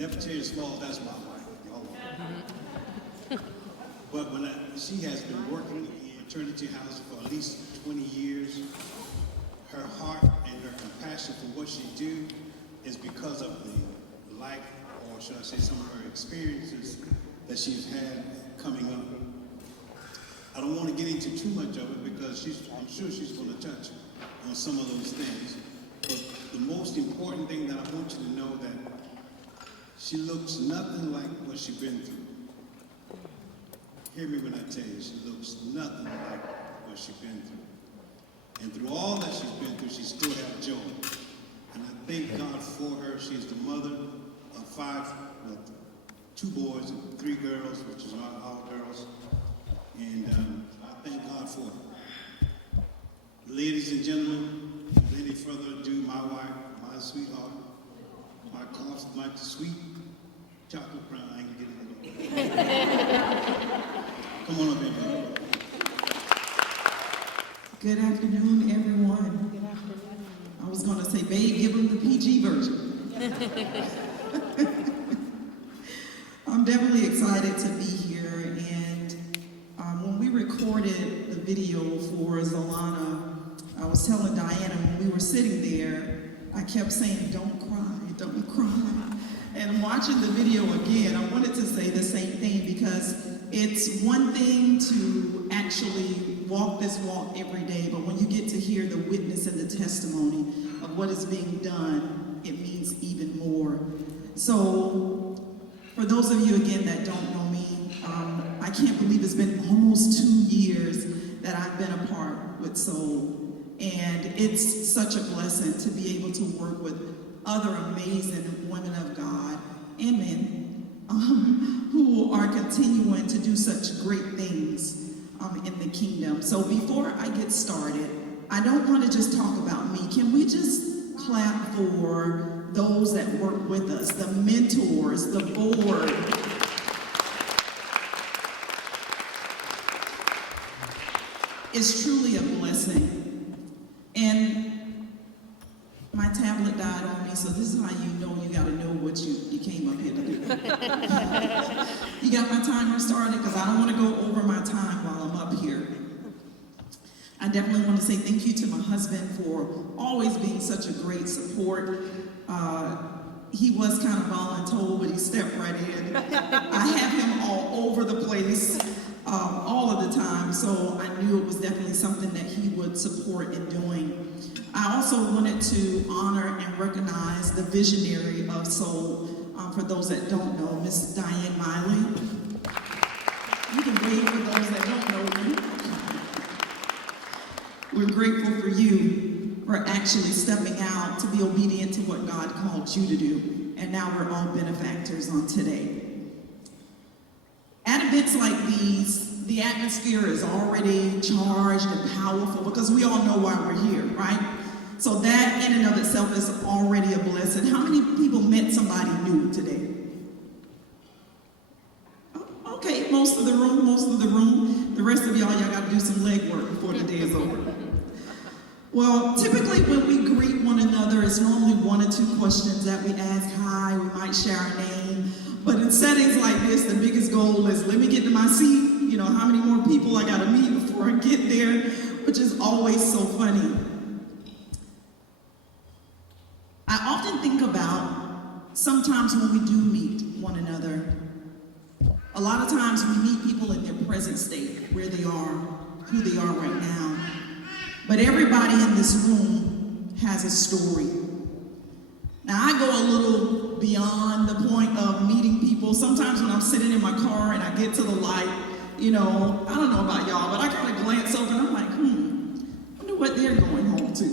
Nefateri Falls, that's my wife. Y'all know. But she has been working in Eternity House for at least 20 years. Her heart and her compassion for what she do is because of the life, or should I say some of her experiences that she's had coming up. I don't want to get into too much of it because I'm sure she's going to touch on some of those things. But the most important thing that I want you to know that she looks nothing like what she's been through. Hear me when I tell you, she looks nothing like what she's been through. And through all that she's been through, she still has joy. And I thank God for her. She's the mother of 2 boys and 3 girls, which is all girls. And I thank God for her. Ladies and gentlemen, without any further ado, my wife, my sweetheart, my sweet chocolate brown. I ain't getting it. Come on up here. Good afternoon, everyone. Good afternoon. I was going to say, babe, give them the PG version. I'm definitely excited to be here. And when we recorded the video for Zolana, I was telling Diana when we were sitting there, I kept saying, don't cry, don't cry. And watching the video again, I wanted to say the same thing because it's one thing to actually walk this walk every day, but when you get to hear the witness and the testimony of what is being done, it means even more. So, for those of you again that don't know me, I can't believe it's been almost 2 years that I've been a part with Soul. And it's such a blessing to be able to work with other amazing women of God and men who are continuing to do such great things in the kingdom. So before I get started, I don't want to just talk about me. Can we just clap for those that work with us, the mentors, the board? It's truly a blessing. And my tablet died on me, so this is how you know you got to know what you came up here to do. You got my timer started because I don't want to go over my time while I'm up here. I definitely want to say thank you to my husband for always being such a great support. He was kind of voluntold, but he stepped right in. I have him all over the place all of the time, so I knew it was definitely something that he would support in doing. I also wanted to honor and recognize the visionary of Soul. For those that don't know, Miss Diane Miley. You can wave for those that don't know you. We're grateful for you for actually stepping out to be obedient to what God called you to do. And now we're all benefactors on today. At events like these, the atmosphere is already charged and powerful because we all know why we're here, right? So that in and of itself is already a blessing. How many people met somebody new today? Okay, most of the room. The rest of y'all got to do some legwork before the day is over. Well, typically when we greet one another, it's normally 1 or 2 questions that we ask. Hi, we might share our name. But in settings like this, the biggest goal is, let me get to my seat. You know, how many more people I got to meet before I get there, which is always so funny. I often think about sometimes when we do meet one another, a lot of times we meet people in their present state, where they are, who they are right now. But everybody in this room has a story. Now, I go a little beyond the point of meeting people. Sometimes when I'm sitting in my car and I get to the light, you know, I don't know about y'all, but I kind of glance over and I'm like, wonder what they're going home to.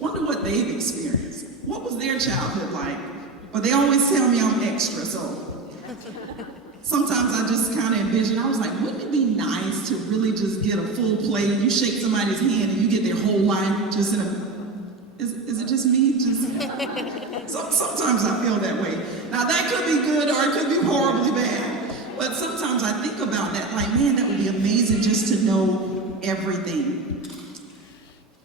Wonder what they've experienced. What was their childhood like? But they always tell me I'm extra, so sometimes I just kind of envision, I was like, wouldn't it be nice to really just get a full plate? You shake somebody's hand and you get their whole life just in a, is it just me? Sometimes I feel that way. Now that could be good or it could be horribly bad. But sometimes I think about that, like, man, that would be amazing just to know everything.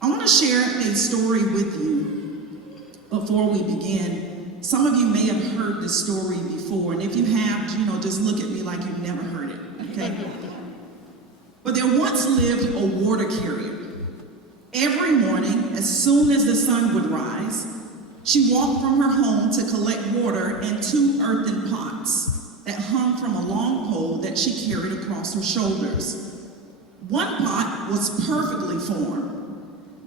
I want to share a story with you before we begin. some of you may have heard this story before, and if you have, just look at me like you've never heard it, okay? But there once lived a water carrier. Every morning, as soon as the sun would rise, she walked from her home to collect water in 2 earthen pots that hung from a long pole that she carried across her shoulders. One pot was perfectly formed.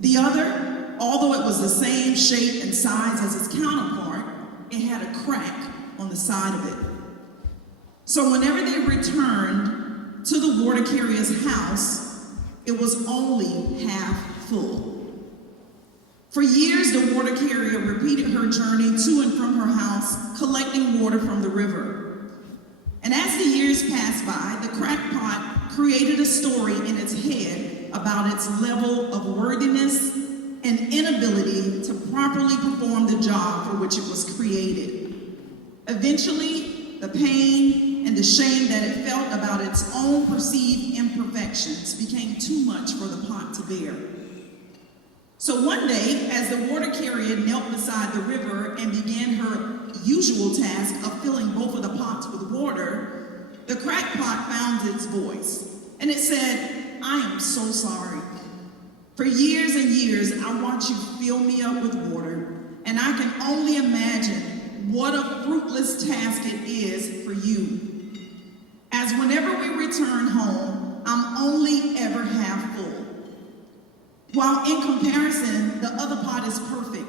The other, although it was the same shape and size as its counterpart, it had a crack on the side of it. So whenever they returned to the water carrier's house, it was only half full. For years, the water carrier repeated her journey to and from her house, collecting water from the river. And as the years passed by, the cracked pot created a story in its head about its level of worthiness and inability to properly perform the job for which it was created. Eventually, the pain and the shame that it felt about its own perceived imperfections became too much for the pot to bear. So one day, as the water carrier knelt beside the river and began her usual task of filling both of the pots with water, the cracked pot found its voice, and it said, "I am so sorry. For years and years, I watched you fill me up with water, and I can only imagine what a fruitless task it is for you. As whenever we return home, I'm only ever half full. While in comparison, the other pot is perfect.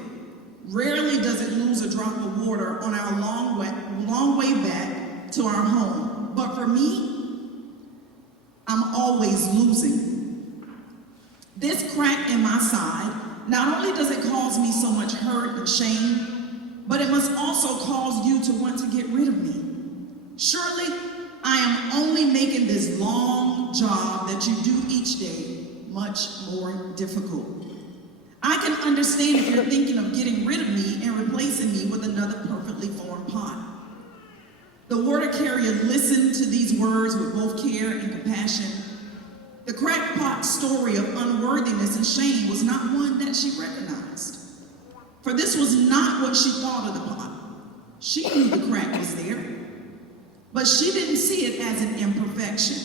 Rarely does it lose a drop of water on our long way back to our home. But for me, I'm always losing. This crack in my side, not only does it cause me so much hurt and shame, but it must also cause you to want to get rid of me. Surely, I am only making this long job that you do each day much more difficult. I can understand if you're thinking of getting rid of me and replacing me with another perfectly formed pot." The water carrier listened to these words with both care and compassion. The cracked pot's story of unworthiness and shame was not one that she recognized. For this was not what she thought of the pot. She knew the crack was there, but she didn't see it as an imperfection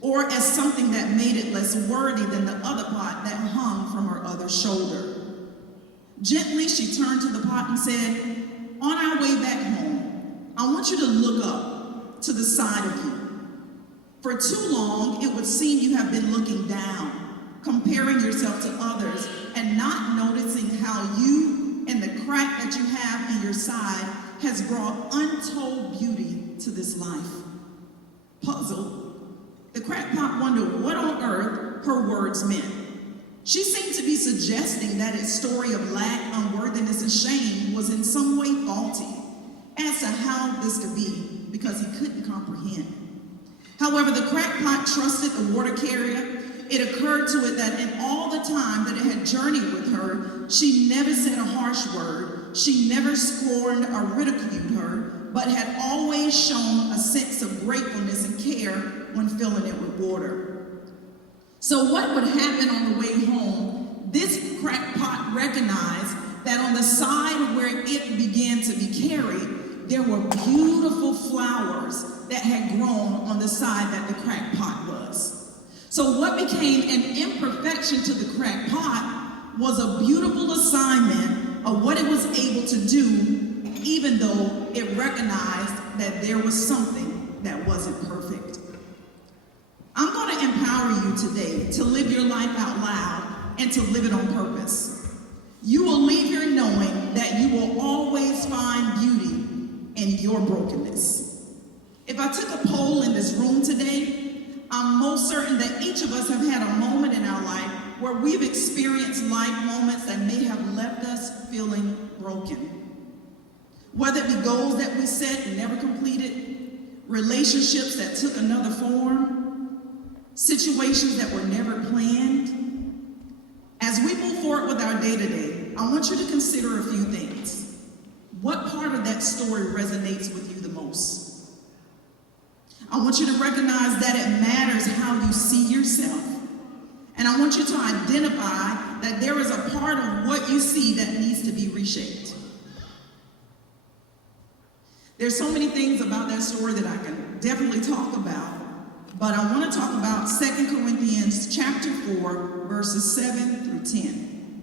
or as something that made it less worthy than the other pot that hung from her other shoulder. Gently, she turned to the pot and said, "On our way back home, I want you to look up to the side of you. For too long, it would seem you have been looking down, comparing yourself to others, and not noticing how you and the crack that you have in your side has brought untold beauty to this life." Puzzled, the cracked pot wondered what on earth her words meant. She seemed to be suggesting that its story of lack, unworthiness, and shame was in some way faulty as to how this could be, because he couldn't comprehend. However, the cracked pot trusted the water carrier. It occurred to it that in all the time that it had journeyed with her, she never said a harsh word, she never scorned or ridiculed her, but had always shown a sense of gratefulness and care when filling it with water. So what would happen on the way home? This cracked pot recognized that on the side where it began to be carried, there were beautiful flowers that had grown on the side that the cracked pot was. So what became an imperfection to the cracked pot was a beautiful assignment of what it was able to do, even though it recognized that there was something that wasn't perfect. I'm going to empower you today to live your life out loud and to live it on purpose. You will leave here knowing that you will always find beauty in your brokenness. If I took a poll in this room today, I'm most certain that each of us have had a moment in our life where we've experienced life moments that may have left us feeling broken. Whether it be goals that we set and never completed, relationships that took another form, situations that were never planned. As we move forward with our day-to-day, I want you to consider a few things. What part of that story resonates with you the most? I want you to recognize that it matters how you see yourself. And I want you to identify that there is a part of what you see that needs to be reshaped. There's so many things about that story that I can definitely talk about, but I want to talk about 2 Corinthians chapter 4, verses 7 through 10.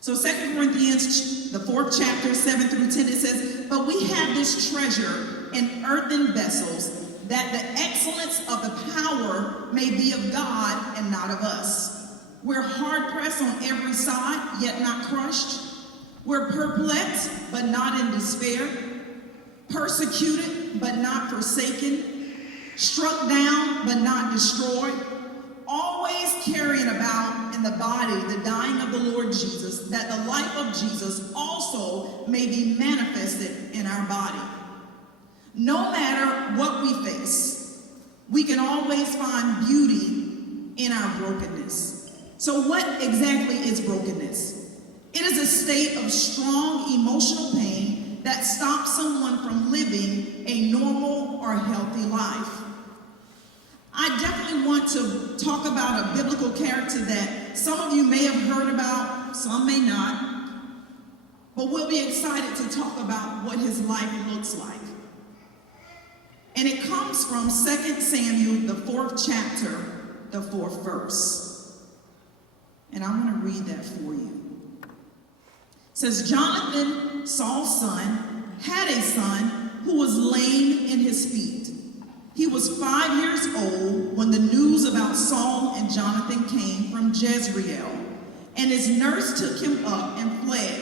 So 2 Corinthians, the 4th chapter, 7 through 10, it says, "But we have this treasure in earthen vessels, that the excellence of the power may be of God and not of us. We're hard pressed on every side, yet not crushed. We're perplexed, but not in despair. Persecuted, but not forsaken. Struck down, but not destroyed. Always carrying about in the body the dying of the Lord Jesus, that the life of Jesus also may be manifested in our body. No matter what we face, we can always find beauty in our brokenness." So what exactly is brokenness? It is a state of strong emotional pain that stops someone from living a normal or healthy life. I definitely want to talk about a biblical character that some of you may have heard about, some may not, but we'll be excited to talk about what his life looks like. And it comes from 2 Samuel, the 4th chapter, the 4th verse. And I'm going to read that for you. It says, "Jonathan, Saul's son, had a son who was lame in his feet. He was 5 years old when the news about Saul and Jonathan came from Jezreel, and his nurse took him up and fled.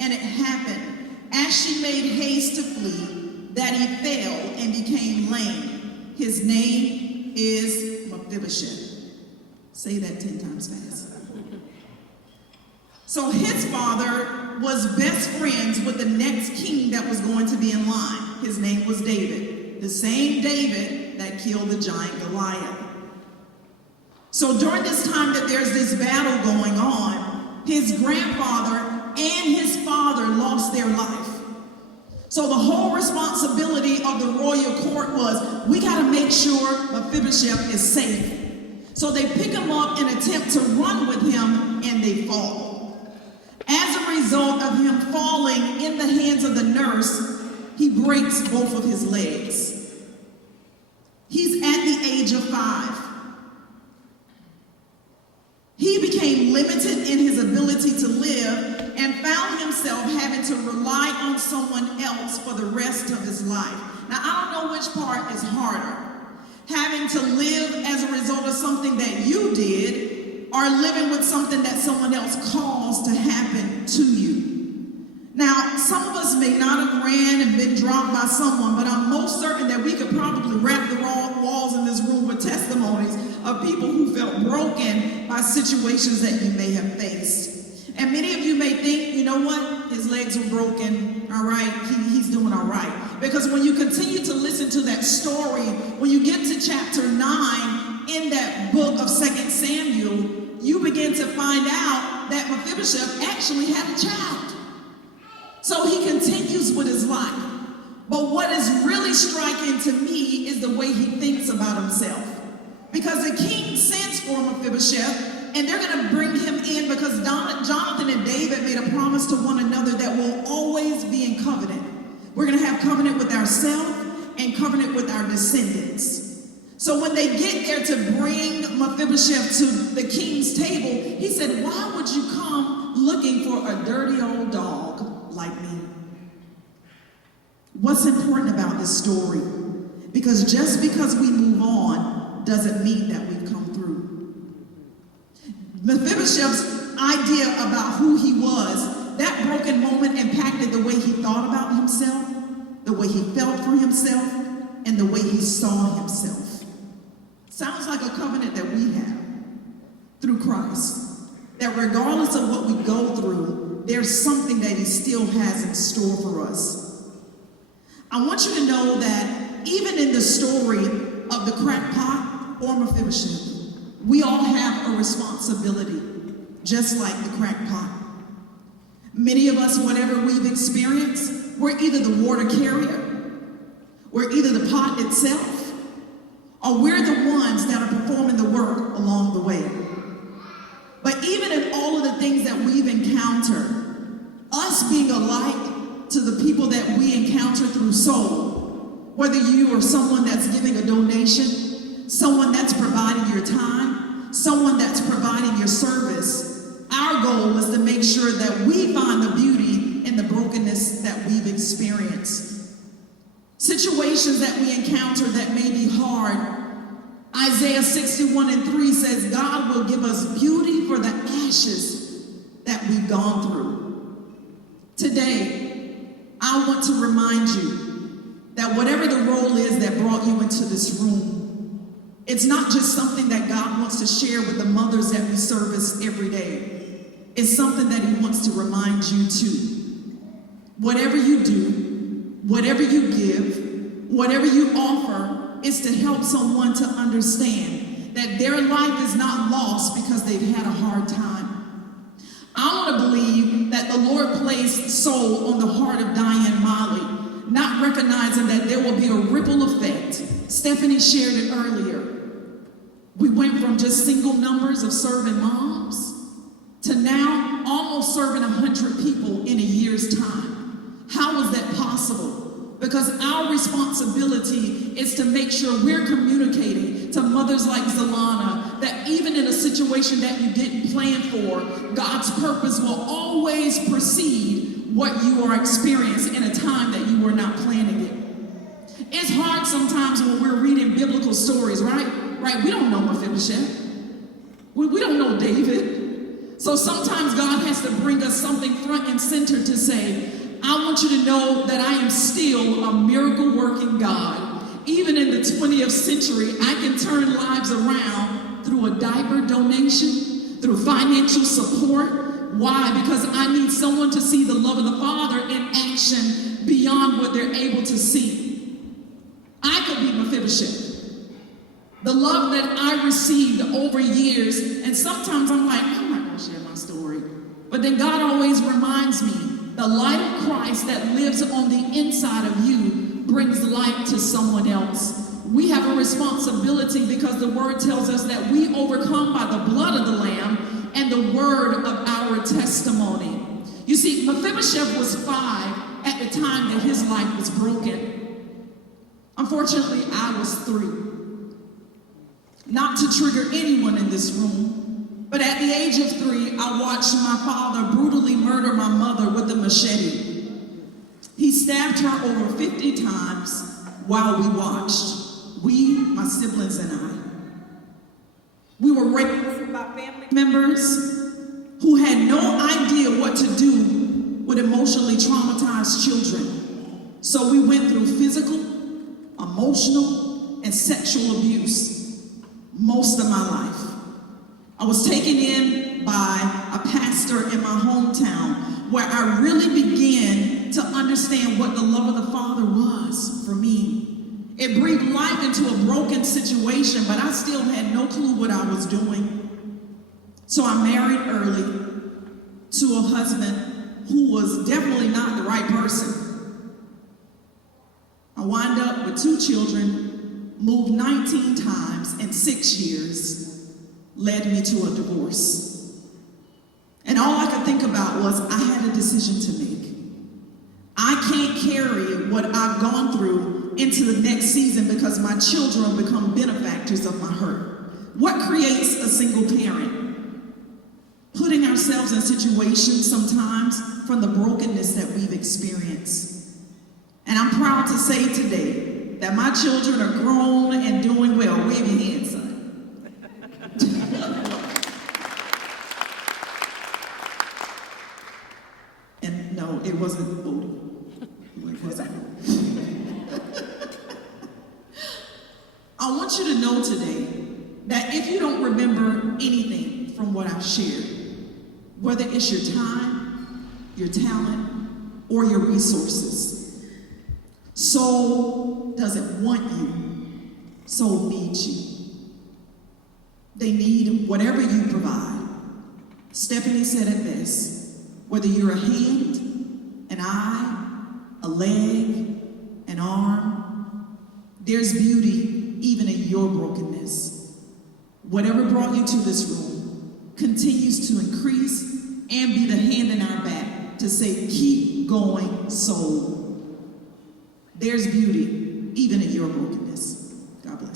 And it happened, as she made haste to flee, that he fell and became lame. His name is Mephibosheth." Say that 10 times fast. So his father was best friends with the next king that was going to be in line. His name was David, the same David that killed the giant Goliath. So during this time that there's this battle going on, his grandfather and his father lost their life. So the whole responsibility of the royal court was, we got to make sure Mephibosheth is safe. So they pick him up and attempt to run with him, and they fall. As a result of him falling in the hands of the nurse, he breaks both of his legs. He's at the age of 5. He became limited in his ability to live and found himself having to rely on someone else for the rest of his life. Now, I don't know which part is harder. Having to live as a result of something that you did, or living with something that someone else caused to happen to you. Now, some of us may not have ran and been dropped by someone, but I'm most certain that we could probably wrap the walls in this room with testimonies of people who felt broken by situations that you may have faced. And many of you may think, you know what, his legs are broken, all right, he's doing all right. Because when you continue to listen to that story, when you get to chapter 9 in that book of 2 Samuel, you begin to find out that Mephibosheth actually had a child. So he continues with his life. But what is really striking to me is the way he thinks about himself. Because the king sends for Mephibosheth, and they're going to bring him in because Jonathan and David made a promise to one another that will always be in covenant. We're going to have covenant with ourselves and covenant with our descendants. So when they get there to bring Mephibosheth to the king's table, he said, "Why would you come looking for a dirty old dog like me?" What's important about this story? Because just because we move on doesn't mean that we've come through. Mephibosheth's idea about who he was, that broken moment impacted the way he thought about himself, the way he felt for himself, and the way he saw himself. Sounds like a covenant that we have through Christ. That regardless of what we go through, there's something that he still has in store for us. I want you to know that even in the story of the crackpot or Mephibosheth, we all have a responsibility, just like the crackpot. Many of us, whatever we've experienced, we're either the water carrier, we're either the pot itself, or we're the ones that are performing the work along the way. But even in all of the things that we've encountered, us being a light to the people that we encounter through soul, whether you are someone that's giving a donation, someone that's providing your time, someone that's providing your service, our goal is to make sure that we find the beauty in the brokenness that we've experienced. Situations that we encounter that may be hard. Isaiah 61:3 says, God will give us beauty for the ashes that we've gone through. Today, I want to remind you that whatever the role is that brought you into this room, it's not just something that God wants to share with the mothers that we service every day. It's something that he wants to remind you too. Whatever you do, whatever you give, whatever you offer, is to help someone to understand that their life is not lost because they've had a hard time. I want to believe that the Lord placed soul on the heart of Diane Molly, not recognizing that there will be a ripple effect. Stephanie shared it earlier. We went from just single numbers of serving moms to now almost serving 100 people in a year's time. How is that possible? Because our responsibility is to make sure we're communicating to mothers like Zalana that even in a situation that you didn't plan for, God's purpose will always precede what you are experiencing in a time that you were not planning it. It's hard sometimes when we're reading biblical stories, right? We don't know Mephibosheth. We don't know David. So sometimes God has to bring us something front and center to say, I want you to know that I am still a miracle-working God. Even in the 20th century, I can turn lives around through a diaper donation, through financial support. Why? Because I need someone to see the love of the Father in action beyond what they're able to see. I could be Mephibosheth. The love that I received over years, and sometimes I'm like, I'm not going to share my story. But then God always reminds me, the light of Christ that lives on the inside of you brings light to someone else. We have a responsibility because the word tells us that we overcome by the blood of the Lamb and the word of our testimony. You see, Mephibosheth was 5 at the time that his life was broken. Unfortunately, I was 3. Not to trigger anyone in this room, but at the age of 3, I watched my father brutally murder my mother with a machete. He stabbed her over 50 times while we watched. We, my siblings and I. We were raised by family members who had no idea what to do with emotionally traumatized children. So we went through physical, emotional, and sexual abuse most of my life. I was taken in by a pastor in my hometown where I really began to understand what the love of the Father was for me. It breathed life into a broken situation, but I still had no clue what I was doing. So I married early to a husband who was definitely not the right person. I wound up with 2 children, moved 19 times in 6 years, led me to a divorce. And all I could think about was I had a decision to make. I can't carry what I've gone through into the next season because my children become benefactors of my hurt. What creates a single parent? Putting ourselves in situations sometimes from the brokenness that we've experienced. And I'm proud to say today that my children are grown and doing well. Wave your hands, son. And no, it wasn't voting. It wasn't. I want you to know today that if you don't remember anything from what I've shared, whether it's your time, your talent, or your resources, soul doesn't want you, soul needs you. They need whatever you provide. Stephanie said it best, whether you're a hand, an eye, a leg, an arm, there's beauty even in your brokenness. Whatever brought you to this room continues to increase and be the hand in our back to say, keep going, soul. There's beauty even in your brokenness. God bless.